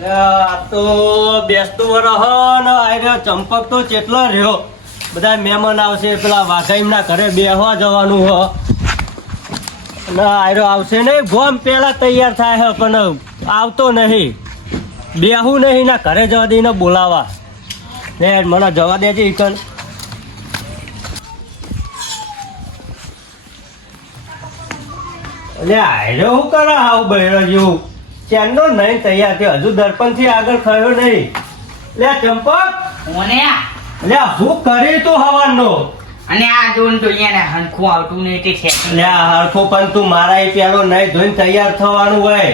તો બેસતું વરહ ને આયરો ચંપક તો ચેટલો રહ્યો. બધા મહેમાન આવશે, પેલા વાઘાઈમ ના ઘરે બેહવા જવાનું હ ને આયરો આવશે નહીં. ગોમ પેલા તૈયાર થાય હે પણ આવતો નહીં. બેહું નહીં ના ઘરે જવા દઈને બોલાવા ને મને જવા દેજે ઈકન. એટલે આયરો શું કરે આવું બહેરો જેવું ચેનનો નહીં તૈયાર થયો, હજુ દર્પણ થી આગળ થયો નહીં. લે ચંપક ઓને લે શું કરી તું હવાનો? અને આ જોન તો અહીંયા હનખું આવતું નહીં તે છે. લે હરખો પણ તું મારા એ પેલો નહીં ધોઈને તૈયાર થવાનું હોય.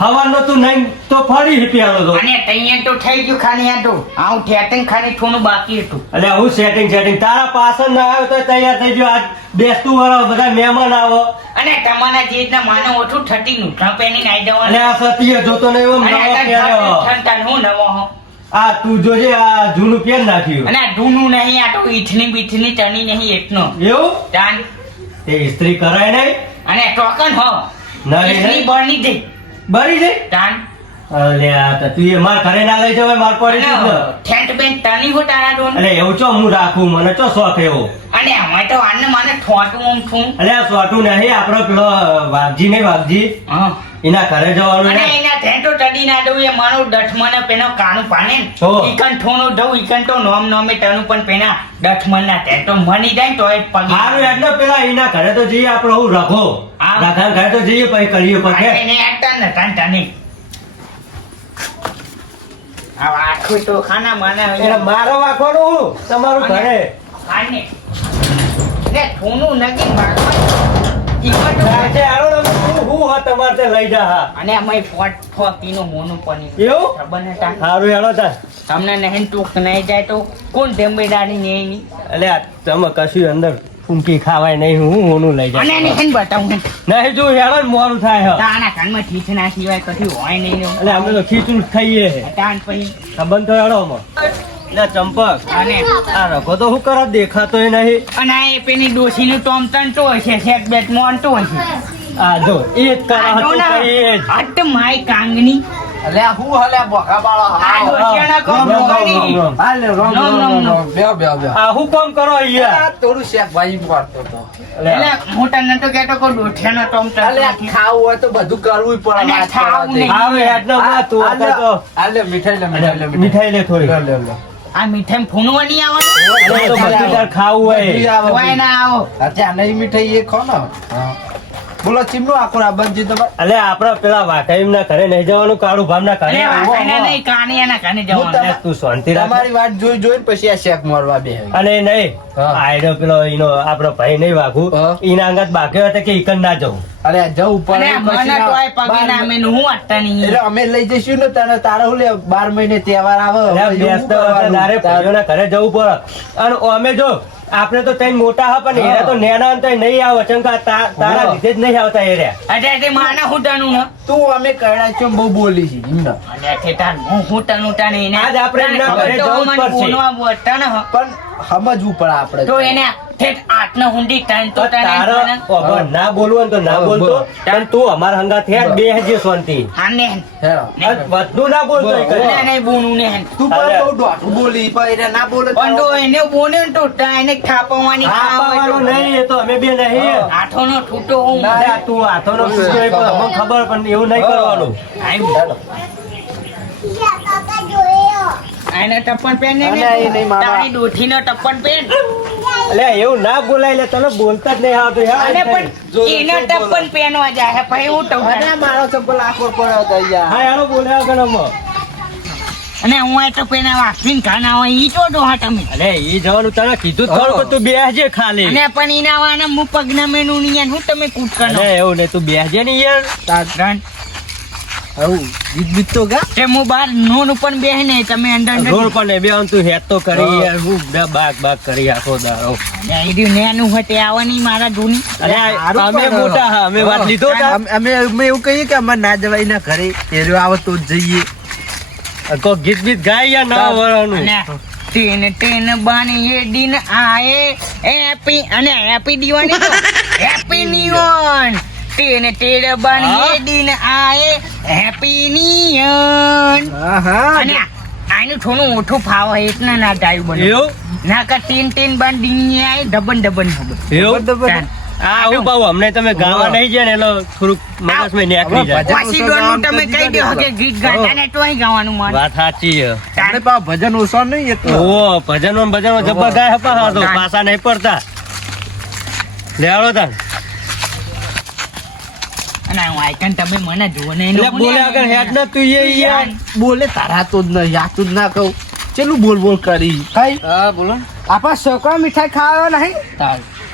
હવાનો તું નહીં તો ફરી પેલો તો અને તૈયાર તો થઈ ગયું ખાલી આ તો આવું ઠેઠણ ખાલી થોડું બાકી હતું. એટલે હું સેટિંગ તારા પાછળ ના આવ્યો તો તૈયાર થઈ ગયો. આજ બેસતું વાળો બધા મહેમાન આવો અને તમારા જે રીતના માનો ઓછું ઠટી નું પહેરીને આવી અને જવાનું. આ સતીએ જોતો નહીં એવો અને નવો આ પહેર્યો. ઠંડા હું નવો હો. આ તું જોજે આ જૂનું પહેર નાખ્યું. અને આ ઢૂનું નહીં, આ તો ઈઠની બીઠની ચણી નહીં એટલો એવું જાન. તે ઇસ્ત્રી કરાય નહીં અને ટોકન હો નહીં, ઈઠની નહીં. બળની જઈ બરી જઈ. જાન. અલ્યા તો તું એ માર ઘરે ના લઈ જવાય, માર પડી છે ને. ઠેઠ બેન તની હો તારા ડોન. એટલે એવું ચો હું રાખું, મને ચો શોખ એવો. અને અમે તો આને મને ઠોટું આમ છું. એટલે આ સોટું નહીં, આપણો પેલો વાઘજી નહીં વાઘજી હા. એના ઘરે જવાનું અને ને. એના ઠેઠો ટડી ના દઉં એ મારું દઠમને પેનો કાણું પાને ને. હો. ઈકન થોનું દઉં ઈકન તો નોમ નોમે તનું પણ પેના દઠમનના ઠેઠો મની જાય તો એ પગે. સારું એટલે પેલા એના ઘરે તો જઈએ આપણો હું રઘો હા. રાધાના ઘરે તો જઈએ પછી કરીએ અને પછી. એને એકતા ને તાન તાની. આ આખું તો ખાના માના એટલે મારો વાંખવાનું હું તમારું અને- ઘરે. ખાને ને થોનું નગી મારવાનું. ઈકન તો આજે આવો ને હું હા તમારે તે લઈ જા. હા અને અમે ફોટ ફોટીનું મોનું પણ એવું ખબર ને તાન. સારું હેડો તાર. તમને નહીં ટૂંક નહીં જાય તો કોણ જંબેદારી ને એની. એટલે આ તમે કશું અંદર ફૂંકી ખાવાય નહીં, હું હોનું લઈ અને જાય નહીં બતાવું ને નહીં જો હેડો ને મોડું થાય હે. તાના કાનમાં ઠીચના સિવાય કશું હોય નહીં ને. એટલે અમે તો ખીચું જ ખાઈએ છે. તાન પછી સંબંધ તો હેડો અમે. એટલે ચંપક અને આ રઘો તો શું કરે દેખાતોય નહીં. અને આ એ પેલી ડોશીનું ટોમ ટનતો હશે શેક બેટ મોનતો હશે. આ જો એ જ કરે આ હતું ડોના કઈ એ જ. હટ માય કાંગની અલ્યા હું હલ્યા બોખા બાળો આ ડોશિયાના કોમ રામ, રામ, ડોવાની. રામ, રામ. હાલે રોમ નો, નો, રોમ નો. રોમ બે બે બે આ શું કામ કરો અહીંયા? આ થોડું શેક ભાઈ પડતો તો એટલે એટલે મોટા નતો કેતો કો ડોઠિયાનો ટોમ અલ્યા ટનતો ખાવું હોય તો બધું કરવું પડે અને વાત ખાવું કરવા દે. નહીં. આવે હેડનો બા તું આપણે તો હાલે મીઠાઈ લે મીઠાઈ લે મીઠાઈ લે થોડી. લે લે લે આ મીઠાઈ ફૂનવા નહીં આવવાનું. એટલે તો બધું તાર ખાવું હોય. બધી આવે હોય બધી. ના આવો. અચ્છા નહીં મીઠાઈ એ ખો ને હા. બોલો ચીમનું આખું આ બંધ તમારે એટલે આપડે પેલા વાઘાઈમ ના ઘરે નહીં જવાનું, કાળુ ભામ ના ઘરે અરે આવવાનું. વાઘાના નહીં કાનિયાના કાને જવાનું. એટલે તું શાંતિ રાખ. તમારી વાત જોઈ જોઈને પછી આ શેક મારવા બે અને નહીં હા. આયરો પેલો એનો આપડો ભાઈ નહીં વાઘું હા. એના અંગત બાકી હતા કે ઈકન ના જવું. અરે જવું પડે અને પછી મને તો આ પગે બાર- ના મેં હું વાટતા નહીં. એટલે અમે લઈ જઈશું ને તને તારે હું લે 12 મહિને તહેવાર આવે એટલે હવે એવું બેસતા વખતે કરવાનું? તારે ભાઈઓના ઘરે જવું પડે. અને અમે જો આપણે તો તઈ મોટા હા પણ હા. એને તો નેના તો નહીં આવે ચંકા તારા હા. લીધે જ નહીં આવતા એ રહ્યા. અરે તે માના હુટાનું ને. તું અમે કરડા છો બહુ બોલી છે એમને અરે તે તાર હું હુટાનું તાને એને. આજ આપણે એમના ઘરે તો જવું જ મને પડશે. બોલવા બોલતા ને હ. પણ સમજવું પડે આપણે તો એને ઠેઠ આઠનો હુંડી ટાઈમ તો તાને તારો અભણ ના બોલવું હોય ને તો ના હા, બોલતો બોલ. પણ તું અમારા હંગા થયા બે હજી શાંતિ. આને હેરો. બધું ના બોલતો બોલ, એ કરે. એને નહીં બોલું ને હેન. તું પણ બહુ દોઢું બોલી પણ એને ના બોલે તો- પણ તો એને બોલ્યો ને તો એને થાપવાની આપવાનું નહીં એ તો અમે બે નહીં. આઠોનો છૂટો હું અરે તું હાથોનો પૂછ્યો એ પણ અમને ખબર પણ એવું નહીં કરવાનું. હેરો. એને ટપ્પણ પહેન ને અને એ નહીં મામા. તારી ડોઠીનો ટપ્પણ પહેન. એટલે એવું ના બોલાય લે તને બોલતા જ નહીં આવતું યાર. અને પણ એનો ટપ્પણ પહેનવા જાય પછી હું તો અને મારો ચપ્પલ આખો પડ્યો હતો યાર હા યારો બોલ્યા વગર અમે. અને હું આ તો પેલા વાફીને ખાના હોય ઈ તો ડોહા તમે. અલે ઈ જવાનું તને કીધું જ ખરું કે તું બેસજે ખાલી. અને પણ ઈના વાના મુ પગના મેનુ ની હું તમે કૂટકાનો. અલે એવું નહીં તું બેસજે ને યાર. તારણ આવું ગીત બીત તો ગા તે મુ બાર નોન ઉપર બેહે ને તમે અંદર અંદર રોડ પર ને બેહન તું હેત તો કરી યાર હું બાગ બાગ કરી આખો દાડો. ઈડી નેનું હતે આવવાની મારા જૂની. અલે સારું અમે પણ. મોટા હા અમે વાત લીધો તા. અમે એવું કહીએ કે અમારે ના જવાય ના ઘરે એ રહ્યો આવે તો જ જઈએ કોઈ ગીત બીત ગાય યાર ના વળવાનું. અને ટેન બાની એ દિન આએ હેપી અને હેપી દીવાની તો હેપી નિયન ટેન બાની એ દિન આએ હેપી નિયન હા હા અને આનું થોડું ઓછું ફાવે એટલે ના ડાયું બને એવું ના કા ટીન બન ડીંગ આય ડબન એવું હા આવું પાવું અમને તમે ગાવા નહીં જાય ને એટલે થોડુંક મગજમાં નીકળી જાય વાસી ગોનું તમે કહી દો કે ગીત ગાતા ને તોય ગાવાનું મન વાત સાચી છે આપણે પા ભજન ઓછો નહીં એટલો ઓ ભજનો જબ્બર ગાય હપા હા તો પાછા નહીં પડતા લે આવો તાર અને હું આઈકન તમે મને જુઓ ને એટલે બોલે આગળ હેડ ન તું એ યાર બોલે તારા તો જ નહીં યાતું જ ના કહું ચેલું બોલ કરી કઈ હા બોલો આપણા છોકરા મીઠાઈ ખાવા નહીં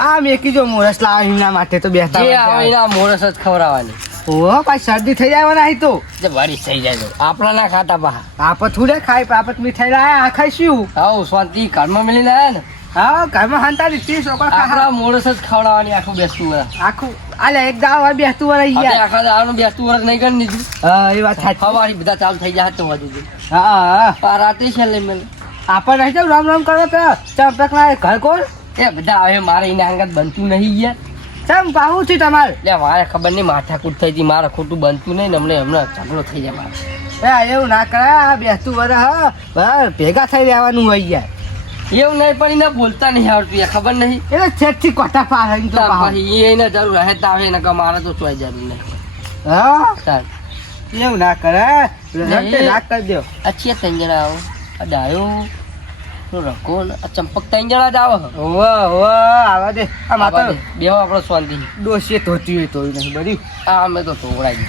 આ મેકી જો મોરસ લાવે એમના માટે તો બેસતા જે આવે એના મોરસ જ ખવડાવવાની ઓ ભાઈ શરદી થઈ જાય નહીં તો જે વારી થઈ જાય આપણા ના ખાતા પા આપત થોડે ખાય આપત મીઠાઈ લાયા આ ખાઈશું આવ શાંતિ ઘરમાં મિલીને આયા ને હા ઘરમાં હંતા દીધી છોકરા આપણા ખા મોરસ જ ખવડાવવાની આખું બેસતું વર્ષ આખું આલે એક દાવ આ બેસતું વર આપણે યાર આખા દાવાનું બેસતું વર્ષ નહીં કરી દીધું હા એ વાત સાચી હવારી બધા ચાલુ થઈ જાય તો વધુ હા હા આ રાતે છે લઈ મેં આપણ નહીં જાવ રામ કરવા પેલા ચંપક ના ઘર કોણ એ બધા હવે મારે એના અંગત બનતું નહીં યાર ચમ પાવું છે તમારે એટલે મારે ખબર નહીં માથાકૂટ થઈ હતી મારે ખોટું બનતું નહીં ને હમણાં ઝઘડો થઈ જાય મારે એવું ના કરાય આ બેસતું વર હા બરાબર ભેગા થઈ રહેવાનું હોય યાર એવું નહીં પણ એને બોલતા નહીં આવડતું યાર ખબર નહીં એટલે છેટથી કોઠા પાર હઈ તો પાહો. પછી એને જરૂર રહે તો આવે ને કે મારે તો ચોય જરૂર નહીં હા તાર એવું ના કરાય નહીં. રાખ કરી દો અચ્છી ત્રણ જણા આવો આ ડાયો રકો આ ચંપક ત્રણ જણા જ આવો આવા દે આ માતા બેહો આપણો શાંતિ ડોસીએ ધોતી હોય તોય નહીં બધું આ અમે તો તોડાઈ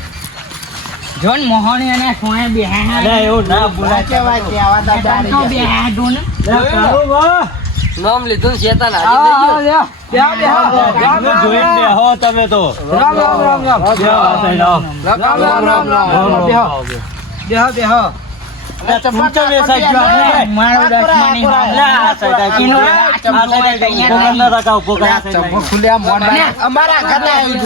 જોન મોહણી અને સોએ બેહા એવું ના બોલાય કેવાય કેવા દાદા તો બેહા દો ને નામ લીધું ને શેતાન હાજી થઈ ગયો જોઈને બેહો તમે તો બેહો મારો દસમાની ખુલે અમારા ઘરે આવ્યું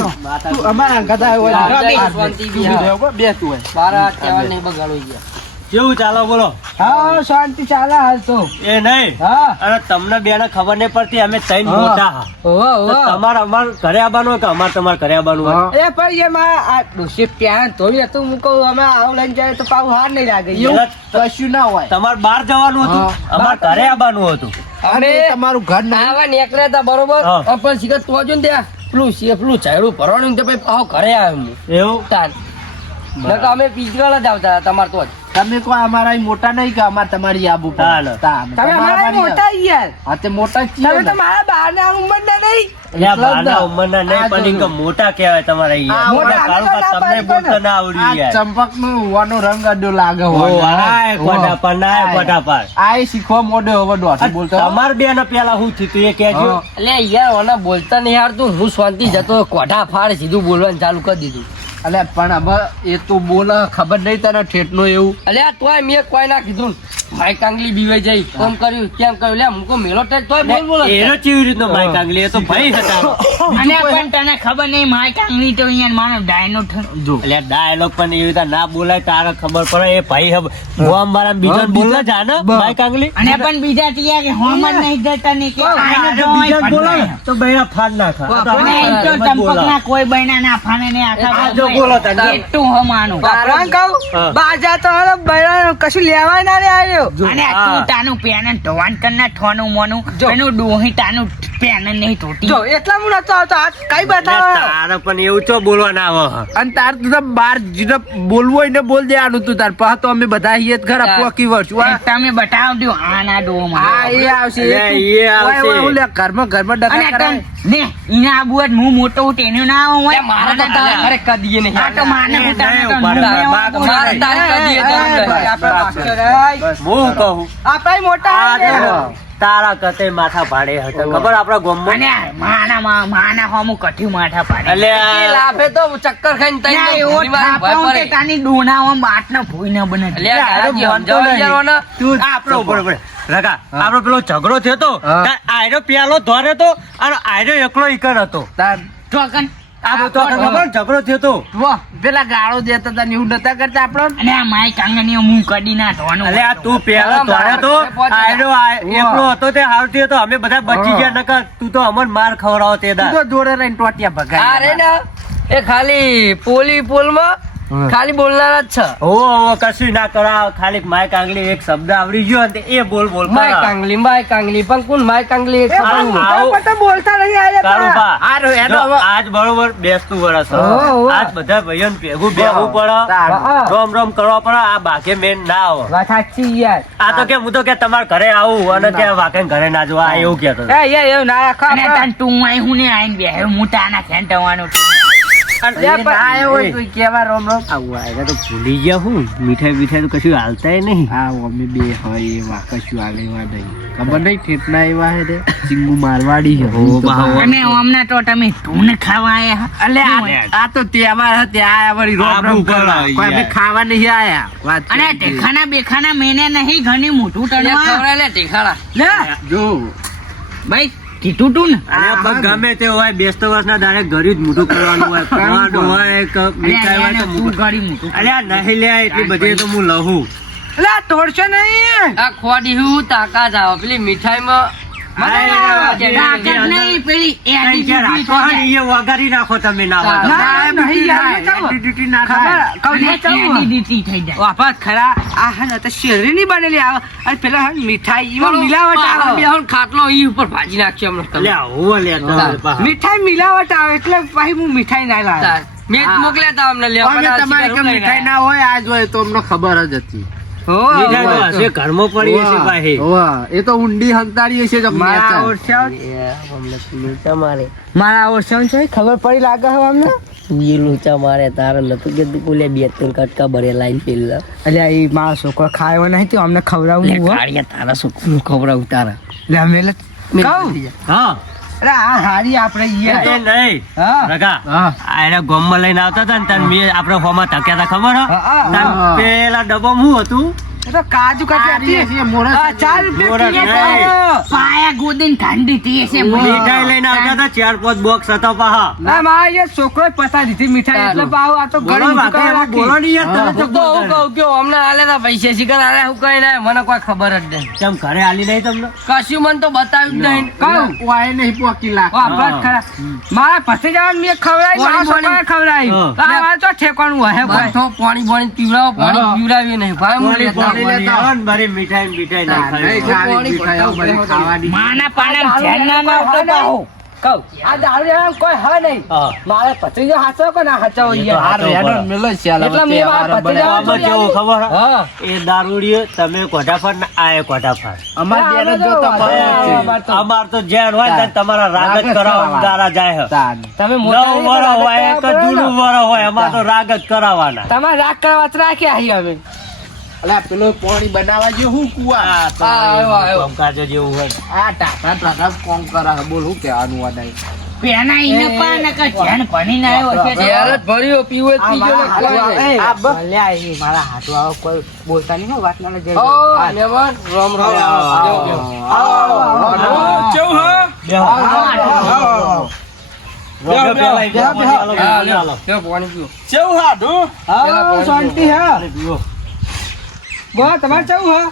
તું અમારા ઘરે આવ્યો બેસતું હોય મારા કહેવા નહીં બગાડો ગયા કેવું ચાલો બોલો હા શાંતિ ચાલે હાલ તો એ નહીં હા અને તમને બેને ખબર નહીં પડતી અમે ત્રણ મોટા હા તો તમારે અમાર ઘરે આવવાનું કે અમારે તમારે ઘરે આવવાનું હોય એ પણ એમાં આ ડોસી પ્યાન ધોઈ હતું હું કહું અમે આવું લઈને જાય તો પાછું હાર નહીં લાગે એટલે કશું ના હોય તમારે બહાર જવાનું હતું અમારે ઘરે આવવાનું હતું અને તમારું ઘર ના આવા નીકળ્યા હતા બરોબર હા. પણ શીખર તો જો ને ત્યાં પેલું ચાયડું ભરવાનું ને પછી પાછો ઘરે આવ્યો એવું તાન નકર અમે પીજવાળા જ આવતા હતા તમારે તો જ તમે કોઈ અમારા મોટા નહીં કે અમારે તમારી આબુ તાન. તમે અમારા મોટા યાર હા તે મોટા જ છીએ તમે ને. તો મારા બહારના ઉંમરના નહીં એટલે આ બહારના ઉંમરના નહીં પણ ઈ કે મોટા કહેવાય તમારા ઈ. આ મોટા મોટા કાળું કાળ તમને બોલતા ના આવડ્યું આ યાર. ચંપકનો હોવાનો રંગ અડ્ડો લાગે ઓ, આય કોટા પર ના આય કોટા પર. આ શીખવા મોડો હવે દોઢી બોલતો તમાર બે ને પેલા શું થયું તું એ કહેજો. હા. એટલે યાર ઓના બોલતા નહીં આવડતું હું શાંતિ જતો કોઠા ફાડ સીધું બોલવાનું ચાલુ કરી દીધું. અલે પણ હવે એ તો બોલે ખબર નહીં તને ઠેઠનો એવું અલે આ તોય મેં કોઈ ના કીધું ભાઈ કાંગલી બીવાઈ જઈ કોમ કર્યું કેમ કર્યું લે મુકો મેલો ટેક તોય બોલ બોલ એનો ચીવી રીતનો ભાઈ કાંગલી એ તો ભાઈ હતા. અને પણ તને ખબર નહીં માય કાંગલી તો અહીંયા મારો ડાયનો જો એટલે ડાયલોગ પણ એવી રીતે ના બોલાય તારે ખબર પડે એ ભાઈ હું મારા બીજા બોલે જાને ભાઈ કાંગલી અને પણ બીજા ત્યાં કે હોમ જ નહીં જતા ને કે આઈને જો બીજા અહીં બોલે ફાટે. તો બૈરા ફાડ નાખા અને અહીં તો ચંપકના કોઈ બૈના ના ફાને ને આખા જો બોલો તને. એટલું હમાનું બારા કહું હા. બાજા તો હવે બૈરા કશું લેવાય ના રે આવ્યો અને હા. તું તાનું પેન ધોવાન કરના ઠોનું મોનું એનું ડોહી તાનું પેન નહીં તૂટી જો એટલા હું નતો આવતો આ કઈ બતાવો તારે પણ એવું તો બોલવા ના આવે. અને તાર તો બાર જીને બોલવું હોય ને બોલ દેવાનું તું તાર પા તો અમે બધા અહીંયા જ ખરા પોકી વર્ષ એ તમે બતાવજો આના ડોમાં હા એ આવશે અલે, એ આવશે. ઓય, ઓય, ઓલે ઘરમાં ડખા અને કરાય. તમ ને ઈના આબુ જ હું મોટો હું તેનું ના હોય મારે તો તારે કદીએ નહીં. આ તો માને નહીં, ઉતારે નહીં, તો ઉપાડે. નું મારે લેવા તારે કદીએ જરૂર નહીં. આપણે માસ્ટર આય. હું કહું આપણે મોટા આ આય. જો, તારા કતે માથા ભાડે હતા ખબર આપડા ગામમાં? અને માના હોમું કઠ્યું માથા પાડે એટલે લાભે તો ચક્કર ખાઈને ના, એવો થાપો કે તાની ડોનામાં બાટનો ભૂઈ ન બને આપણો ઉપર ઉપર રગા આપણો પેલો ઝઘડો થયો તો હા. આયરો પેલો ધોરે તો અને આયરો એકલો ઈકર હતો તાર ચોકન આ તો ખબર ઝઘડો થયો તો વાહ, પેલા ગાળો દેતા હતા ને એવું નતા કરતા આપણો અને આ માય કાંગણીઓ મું કડી ના ધોવાનું અલે આ તું પેલો ધોરે તો આયરો એકલો હતો તે હાલતી હતો અમે બધા બચી ગયા નકર તું તો અમન માર ખવડાવો તે તું દા તો જોડે રહીને ટોટિયા ભગાય એ ખાલી પોલી પોલમાં ખાલી બોલનાર જ છે. ઓ કશું ના કરાવ, ખાલી માય કાંગલી એક શબ્દ આવડી ગયો ને એ બોલ બોલ માય કાંગલી પણ કોણ માય કાંગલી? તો બોલતા નહીં આયા આજ બરોબર બેસતું વરસ હ. ઓહો. આજ બધા ભાઈઓને ભેગું બેહવું પડે, રોમ રોમ કરવા પડે. આ બાકે મેન ના આવે. વાત સાચી યાર. આ તો કે હું તો કે તમારા ઘરે આવું અને કે વાકે ઘરે ના જોવા આ એવું કેતો હતો. એવું ના રાખો અને તાન તું આઈ હું ને આઈને બેહ્યો મોટા ના ખેંટવાનું. કેવા રોમ રોમ આવું આયગા તો ભૂલી ગયા હું. મીઠાઈ બીઠાઈ તો કશું હાલતાય નહીં. હા અમે બે હોય એવા કશું આલે એવા નહીં. ખબર નહીં ઠેટના એવા હે રે ચીંગુ મારવાડી છે. ઓ બાહો. અને હમણાં તો તમે ઢૂંઢ ખાવા આયા. અલે આ તો તહેવાર હે ત્યાં આયા વળી રોમ રોમ કરવા. કોઈ અમે ખાવા નહીં આયા. વાત અને ટેખાના બેખાના મેને નહીં ઘણી મોટું ટણવા લે ટેખાડા લે જો ભાઈ કીધું તું ને. અરે પણ ગમે તે હોય બેસતો વર્ષના દાડે ઘરે જ મોટું કરવાનું હોય. ફરાળ હોય કે મીઠાઈ હોય તો તું મોટું. ઘડી મોટું અરે આ નહીં લે એટલી બધી તો હું લહું. એટલે તોડશો નહીં. આ ખોડી હું તાકાત આવે પેલી મીઠાઈમાં તાકાત નહીં, પેલી એડી કે રાખો ડૂબી ને, એ વઘારી નાખો તમે ના હોય તો. ના, નહીં યાર, નહીં Acidity ના ખબર થાય. કહું છું, થઈ જાય. એડી થઈ જાય. વાપા ખરા આ હે ને તો શેરડીની બનેલી આવે અને પેલા હે ને મીઠાઈ એમાં મિલાવટ આવે. ખાટલો ઈ ઉપર ભાજી નાખ્યો હમણાં અલે આવું લે તમારે પાસે. મીઠાઈ મિલાવટ આવે એટલે પછી હું મીઠાઈ ના લાવે. મેં મોકલ્યા તા અમને મીઠાઈ ના હોય આજ હોય તો અમને ખબર જ હતી. મીઠાઈ તો હશે, ઘરમાં પડી હશે પાછી. એ તો ઊંડી હંતાડી હશે મારા ઓરસાવ મારા ઓરસાવ છે ખબર પડી લાગે હવે અમને. લૂચા મારે તારે નતું કે બોલે 2-3 કટકા ભરેલા પેલા અલ્યા એ મારો છોકરો ખાયો નહીં તો અમને ખવડાવવું હો. તારા શું ખવડાવું તારા એટલે અમે કહું હા અરે આ હારી આપણે એ યાર. નહીં હા રગા હા આ એને ગોમમાં લઈને આવતા હતા ને તને મેં આપણે ફોમાં ધક્યા હતા ખબર હે? હા, તને હા. પેલા ડબ્બો હું હતું એ તો કાજુ કતરી હતી. હા, 4 રૂપિયા મોરસ કિલો નહીં. ભાવ. પાયા ગોદીને ઠંડી થઈ હશે. મીઠાઈ લઈને આવતા હતા 4-5 બોક્સ હતા પાહા. ના મારા યાર છોકરો પતા દીધી મીઠાઈ એટલે ભાવ આ તો બોલો ઘણી બાકી દુકાન એમાં બોલો રાખી. નહીં યાર, તમે તો બોલતા નહીં. કે અમને આલે તા પૈસા શીખર આલે હું કઈ ના મને કોઈ ખબર જ નહીં કેમ ઘરે આલી નહીં તમને? કશું મને તો બતાવ્યું જ નહીં કહું. વાય નહીં પોકી લાખ વાહ, બસ ખરા. મારા ભત્રીજાને મેં ખવડાવી, મારા છોકરાએ ખવડાવી. હા. આ મારે તો ઠેકાણું હોય ભાઈ. તો પાણી પીવડાવો પાણી હા. પીવડાવ્યું નહીં ભાઈ હું પાણી લેતા પાણી આવું. આવો ને, મારી મીઠાઈ ના ખાવી. માના પાના ધ્યાન ના ના આવતો પાહો. કહું, આ દારૂ લેવાનું કોઈ હે નહીં. હા. મારે ભત્રીજો હાચવો કે ના હાચવો યાર. એટલે મેં મારા ભત્રીજાને આમાં કેવું ખબર હે? હા. એ દારૂડીઓ તમે કોઠાફાડ ને આ એ કોઠાફાડ. અમાર અમાર તો જ્યાં હોય ને તમારા રાગ જ કરાવવાના દારા જાય હે. તમે 9 મોટા વરસ હોય કે જૂનું વરસ હોય અમાર તો રાગ જ કરાવવાના. તમારે રાગ કરવા જ રાખ્યા અહીં અમે. પેલો પાણી બનાવવા જો હું કુવા આ તો આવ્યો. કામકાજો જેવું હોય. આ ટાટા કોમ કરા બોલ હું કેવાનું વાડાય પેના ઈને પાના કે ધ્યાન ભણીને આવ્યો છે. ત્યારે જ ભર્યો પીવો જ પીજો ને ખવાય. અલ્યા, એ મારા હાથું આવો કોઈ બોલતા નહીં હો, વાત ના લઈ ઓ જાય. મહેમાન રામ રામ પાણી પીવો હા, શાંતિ હે. બોલ, તમારે કેવું હે?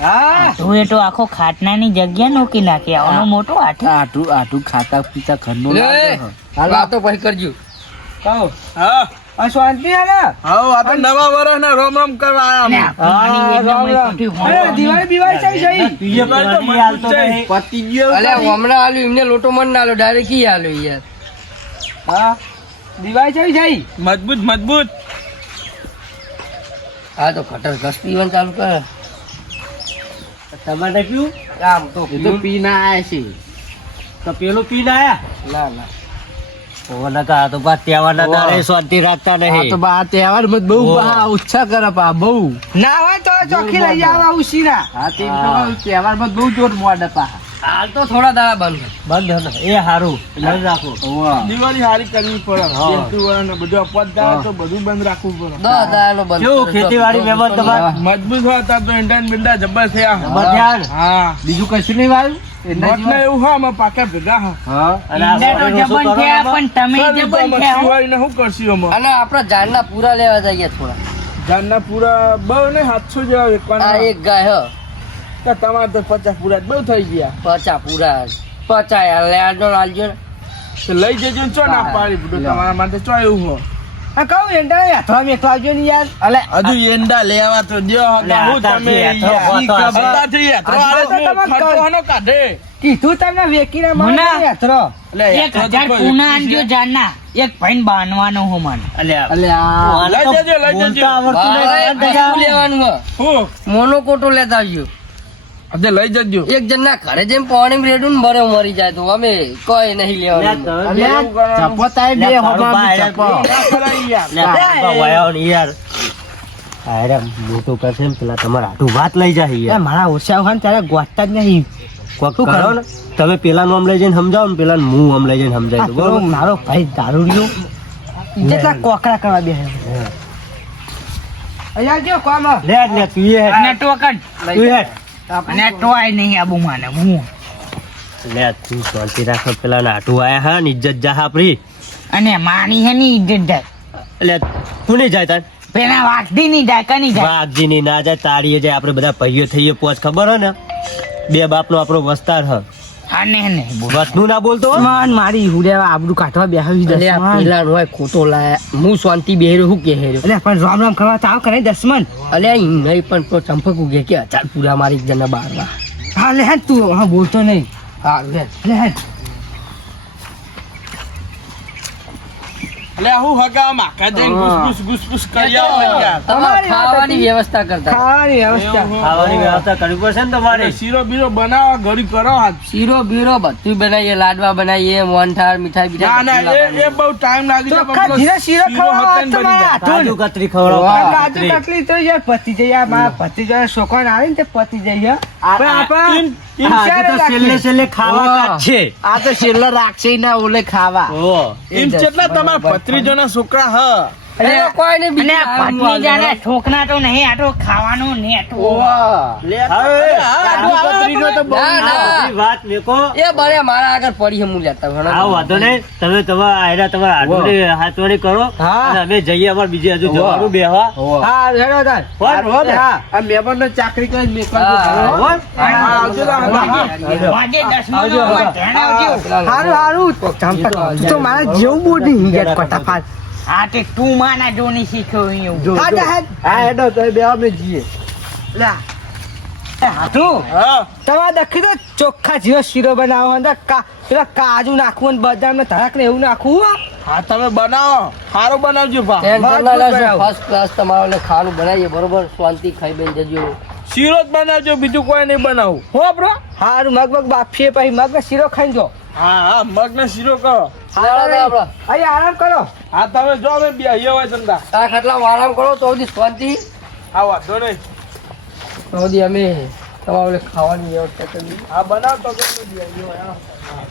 હા. તું એ તો આખો ખાટનાની જગ્યા નોકી નાખી આવનો મોટો હાથ. આટું ખાતા પીતા ઘરનું વાતો પછી કરજો કહું. આ શાંતિ હે ને? નવા વર્ષ ના રોમ રોમ કરવા અને આ પાણી એકદમ કઠી હોય. અરે, દિવાળી બિવાળી ચાલી જઈ. પીએ પાણી હાલતો નહીં. પતી ગયો અલ્યા હમણાં આલ્યું એમને લોટો મન ના આલ્યો ડાયરેક્ટ ઈ આલ્યો યાર હા, દિવાળી ચાલી જઈ. મજબૂત હા તો ખટર ઘસ પીવાનું ચાલુ કર તમારે પીવું? આમ તો પી ના આયા છે તો પેલું પીને આયા? ના ના ઓ નકા, આ તો બા તહેવારના દાડે શાંતિ રાખતા નહીં. તો બા તહેવાર મત બહુ ઉત્સાહ કરે પા બહુ ના હોય તો ચોખ્ખી લઈ આવા ઉશીના. હા તે તહેવાર મત બહુ જોર મોડે પા હાલ તો થોડા દાડા બંધ બંધ હે ને? એ હારું લઈ રાખો. દિવાળી હારી કરવી પડે હા. બેસતું ને બધું અપવાદ તો બધું બંધ રાખવું પડે દસ દાડા બંધ કેવું ખેતીવાડી મહેમાન તમારે? મજબૂત હોય તાર તો ઇન્ટરન બિંડા જબ્બર થયા જબર ધ્યાન. હા બીજું કશું નહીં વાયું મોટને એવું હોય અમે પાકા ભેગા હા અને આ ઈંડા તો છોકરીનું શું જબન થયા, કરવાનું? પણ તમે જબન થયા હો. સિવાયને શું કરશું અમે અને આપડા ઝાડના પૂરા લેવા જઈએ થોડા જાનના પૂરા બહુ ને 700 જેવા આ વેચવાના એક ગાય તો તમારે તો 50 પૂરા જ બહુ થઈ ગયા 50 પૂરા 50 યાર લે આજો આલજો ને તો લઈ જજો ને ચો ના પાડી બધું તમારા માટે ચો એવું હો આ કહું એંડા યાત્રા મેકવા આવજો ને યાર અલે હજુ એંડા લેવા તો દ્યો હગા હું તમે અત્યારથી યાત્રા આવે છે, ખર્ચો આનો કાઢે કીધું તમને વેકીના મારે મુના. યાત્રા એટલે યાત્રા તો 1000 કોઈ પૂના આનજો જાનના એક ભાઈને બાંધવાનો હું મને અલ્યા અલે આ લઈ જજો, લઈ જજો. બોલતા આવડતું નહીં. લેવાનું હું મોનોકોટો લેતા આવજો આજે લઈ જજો. એક જણના ઘરે જેમ પાણી રેડું ને બરે મરી જાય તો અમે કોઈ નહીં લેવાનું અલ્યા, ચપોતાય બે તારું હોમાં ભાઈ ચપો. ના કરાય યાર. અલ્યા, તારું ભાઈ આવ્યો ને યાર. અરે મોટું કરશે ને પેલા તમારા હાટુ વાત લઈ જાય એ યાર. મારા ઓછા હોય ને ત્યારે ગોતતા જ નહીં કોક શું કરો કરો? ને તમે પેલા નું આમ લઈ જઈને સમજાવો ને પેલા હું આમ લઈ જઈને સમજાવી દઉં, આ બરોબર? મારો ભાઈ દારૂડિયો જેટલા કોકરા કરવા બે અહીંયા જો કોમ લે લે તું એ હેડ. અને ટોકન તું હેડ. અને ટોય નહીં આબુ માને હું લે તું શાંતિ રાખ. પેલા ના હાટુ આયા હા ને ઇજ્જત જા આપણી. અને માની હે ની ઇજ્જત જાય એટલે તું નહીં જાય તાર પેલા વાઘડી ની જાય કની જાય વાઘજી ની ના જાય તાળીએ જાય. આપણે બધા ભાઈઓ થઈએ પોચ ખબર હે ને બે બાપનો આપણો વસ્તાર હ. હા ને ને વતનું ના બોલતો હો. દસમાન મારી હુડેવા આબરૂ કાઢવા બેહાવી દસમાન પેલા હોય ખોટો લાયા હું શાંતિ બેહર્યો હું કે હેર્યો અલ્યા પણ રામ રામ કરવા તાવ કરે દસમન અલે નહીં પણ તો ચંપક ઉગે કે 1000 પૂરા મારી એક જણા બારવા હા લે હેડ તું હા બોલતો નહીં હા લે લે હેડ એટલે હું હગા માખા જઈને ઘૂસ કરી આવો યાર. તમારે ખાવાની વ્યવસ્થા કરતા ખાવાની વ્યવસ્થા એવું. ખાવાની વ્યવસ્થા કરવી પડશે ને તમારે. એટલે શીરો બીરો બનાવો ઘડી કરો હાથ. શીરો બીરો બધું બનાવીએ લાડવા બનાવીએ મોહનથાળ મીઠાઈ ના ના બીજા એ બહુ ટાઈમ લાગી જાય. ચોખ્ખા પેલો જીરા શીરો ખવડાવો હતન બની જાય. કાજુ કતરી ખવડાવો, વાહ. કાજુ કાજુ કતરી. કતલી તો યાર પતી જાય યાર મારા પતિ જાય છોકરા આવે ને તે પતી જાય પણ આપણે આજે તો છેલ્લે છેલ્લે ખાવા વાહ. કાઢ છે. આ તો છેલ્લો રાખશે ના ઓલે ખાવા ઓહો. એમ કેટલા તમારા ભત્રીજોના છોકરા હ એટલે કોઈ નહીં અને આ પત્ની જાને ઠોકના તો નહીં આ તો ખાવાનું નેટું હવે કાજુ કતરીનો તો બહુ ના, ના. બધી વાત મેકો. એ બરે મારા આગળ પડી છે હું લેતા આવો વાંધો નહીં. તમે તમારા આયરા તમારા હાથોડી હાથોડી કરો હા. અને અમે જઈએ અમારે બીજે હજુ જવાનું બેહવા. હા હેડો તાર હોત? હા આ મહેમાનનો ચાકરી કરી મેકવા હોત? આવજો લા હગા. વાગે 10 મિનિટ ધ્યાન આવજો હારું હારું ચંપક તું તો મારા જેવું બોડી હિંગત કટાફાટ આ તે તું માના જોની શીખ્યો એવું હા હેડો તો બે અમે જઈએ લા એ હાથું હા તમારે દખી તો ચોખ્ખા જેવો શીરો બનાવો અંદર પેલા કાજુ નાખવું અને બદામ ને ધડક ને એવું નાખવું હો. હા તમે બનાવો સારું બનાવજો ભા. ફર્સ્ટ ક્લાસ તમારે ખાવાનું બનાવીએ બરોબર શાંતિ ખાઈ બેન જજો શીરો જ બનાવજો બીજું કોઈ નહીં બનાવું હો બ્રો. હારું મગ બાફીએ પછી મગ ને શીરો ખાઈ જો હા હા મગ ને શીરો કરો. અહીંયા આરામ કરો હા તમે જો અમે બે અહીંયા હોય ધંધા. આ ખાટલા આરામ કરો તો બધી શાંતિ હા વાંધો નહીં. તો બધી અમે તમારે ખાવાની વ્યવસ્થા કરી હા બનાવતો તો અમે બે અહીંયા હોય. હા.